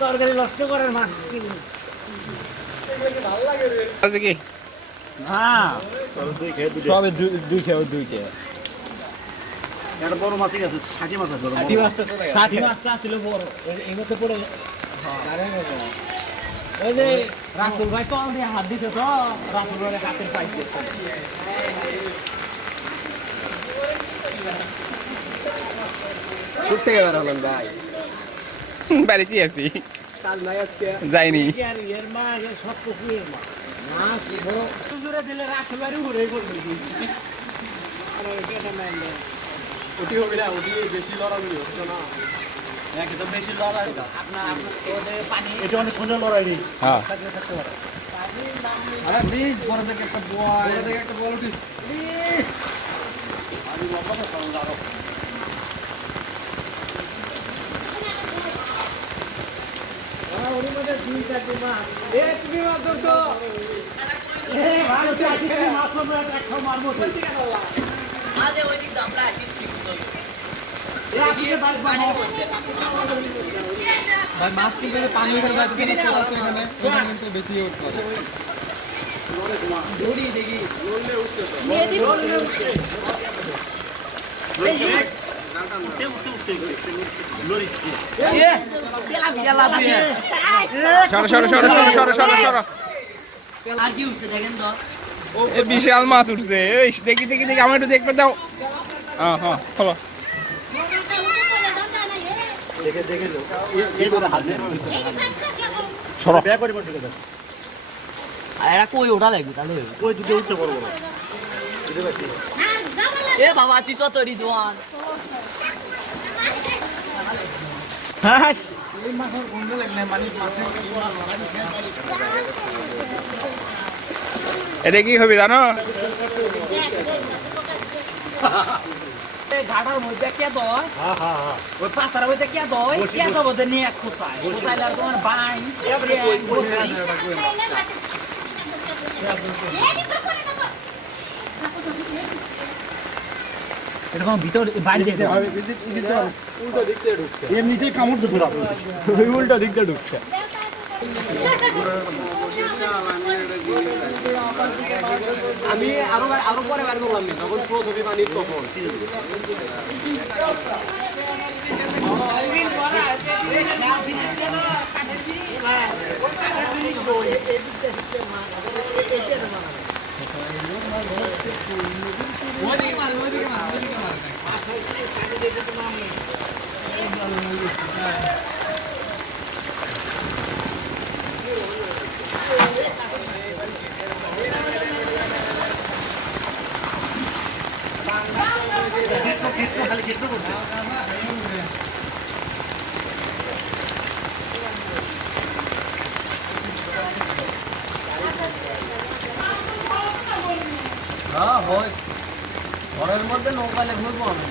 তরকারি নষ্ট করার মাছ কিনে আছে কি না সবে দুই খেয়ে দুইটা একটা বড় মাছই আছে 60 মাছ আছে 60 মাছটা ছিল বড় এই মধ্যে পড়ে ওই যে রাসুল ভাই কল দিয়ে হাত দিছে তো রাসুল ভাই হাতের সাইজ দিচ্ছে ঘুরতে গেল হলেন ভাই বাড়িতে আছি কাল নাই আজকে যাইনি এর মা এর সব পুকুরের মা মাছ বড় জোরে দিলে রাসুল বাড়ি ঘুরে করবে আরে কেটে মারলে ওটি হবে না ওটি বেশি লড়াই হচ্ছে না একদম বেশি লড়াই আপনার ওদের পানি এটা অনেক কোন লড়াই নেই হ্যাঁ থাকতে পারে আরে প্লিজ বড় থেকে একটা বল বড় থেকে একটা বল উঠিস প্লিজ আমি লম্বা তো আরো ওর মধ্যে দুই চারটি মাছ এ তুমি মাছ ধরছো এ ভাই তুই আজকে মাছ মারবো একটা মারবো বলতে কেন আজে ওই দিক দামলা আসিস ঠিক তো এ আপনি পানি ভাই মাছ কি করে পানি হয়ে যাচ্ছে না তো আছে এখানে এখানে কিন্তু বেশি ইউজ করে দড়ি দেখি লড়লে উঠছে তো নিয়ে দি লড়লে উঠছে বিশাল মাছ উঠছে দেখি দেখি দেখি আমার একটু দেখতে দাও হ্যাঁ হ্যাঁ হলো দেখে দেখে এই করে হাত দিয়ে সরো ব্যাক করে পড়তে গেছে এরা কই ওটা লাগবে তাহলে ওই দুটো উঠতে পারবো না বুঝতে পারছি এ বাবা চিস তৈরি দোয়ান হাস এই মাছের গন্ধ লাগলে মানে মাছের এটা কি হবে জানো এই ঘাটার মধ্যে কে দয় হ্যাঁ হ্যাঁ হ্যাঁ ওই পাতার মধ্যে কে দয় কে দয় ওদের নিয়ে খোসায় খোসাইলে আর তোমার বাই এরকম ভিতর বাইরে দিতে হবে দিতে হবে উল্টো দিক থেকে ঢুকছে এমনিতেই কামড় দিতে হবে ওই উল্টা দিকটা ঢুকছে আমি আরো পরে বার করলাম না তখন স্রোত হবে পানি তখন খালি কেটে করছে হ্যাঁ হয় ঘরের মধ্যে নৌকা লেখবে পাবো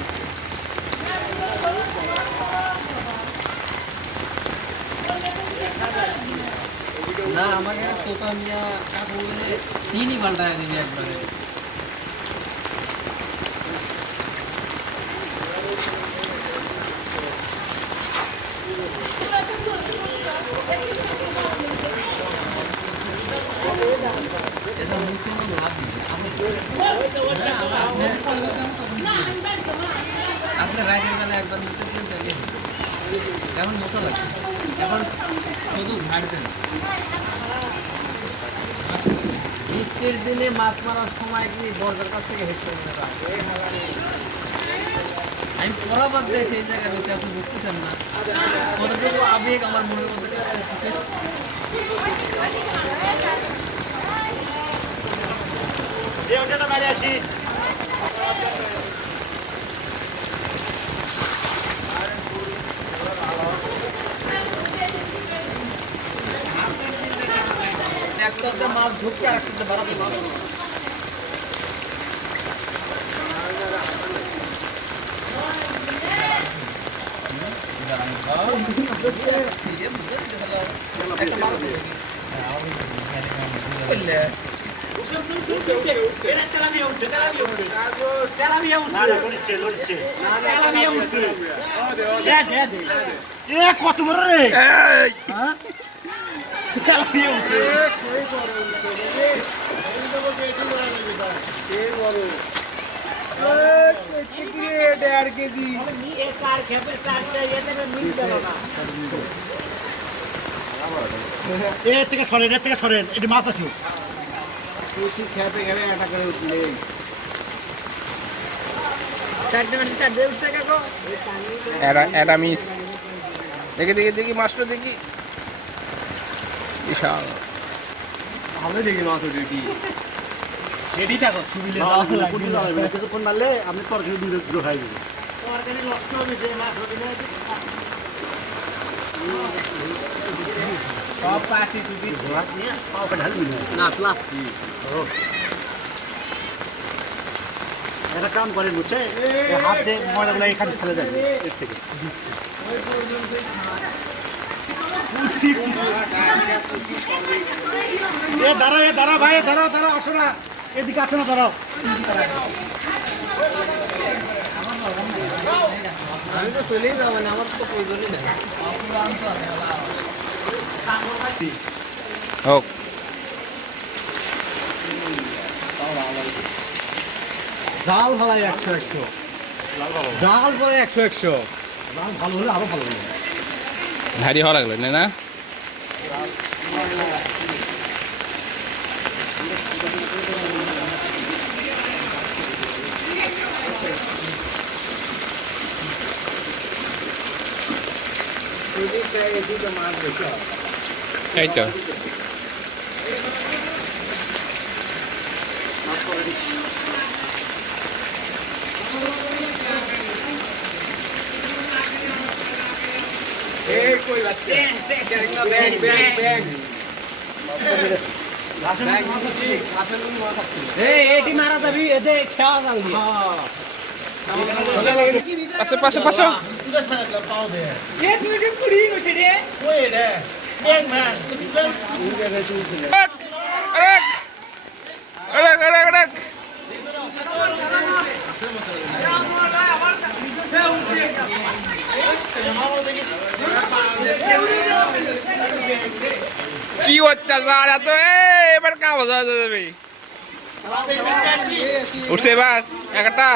না আমাকে তোতা মিয়া কাকু বলে তিনই পাল্টায় দিবি একবারে এটা নিচে লাভ আপনি রাইতের বেলা একবার নিচে দিন তাহলে কেমন মতো লাগে এখন শুধু ঘাটতে বৃষ্টির দিনে মাছ মারার সময় কি দরজার কাছ থেকে হেঁটে আমি পরাবাদ দিয়ে সেই জায়গায় রয়েছে আপনি বুঝতেছেন না কতটুকু আবেগ আমার মনের মধ্যে বাইরে আসি একটাতে মাছ ঢুকছে আর একটাতে বাড়াতে পারবে এ কত বড় রে এই, হ্যাঁ এর থেকে সরেন এটি মাছ আছে এটা মিস। দেখি দেখি দেখি মাছটা দেখি, বিশাল। ভালো দেখি মাছ ওঠে কি রেডি থাকো চুবিলে কিছুক্ষণ মারলে আপনি তরকারি দুটো খাই দেবেন তরকারি নষ্ট হবে যে মাছ হবে সব পাশে তুমি ঘোড়াত নিয়ে পাওয়া ঢালবি না প্লাস্টিক একটা কাম করেন বুঝছে হাত দিয়ে ময়দাগুলো এখানে ফেলে যাবে এর থেকে দাঁড়া ভাই দাঁড়াও আসো না এদিকে আসো না দাঁড়াও আমি তো চলেই যাবো না, আমার তো প্রয়োজনই নেই। হোক। জাল ভালাই 100 জাল পরে 100 জাল ভালো হলে আরো ভালো হলো ভারী হওয়া লাগলো না? এই তো এটি মারা যাবি এতে খেয়া জাল দিয়ে পাশে পাশে কি অত্যাচার এত! এবার কাজ যাবে, উঠছে এবার একটা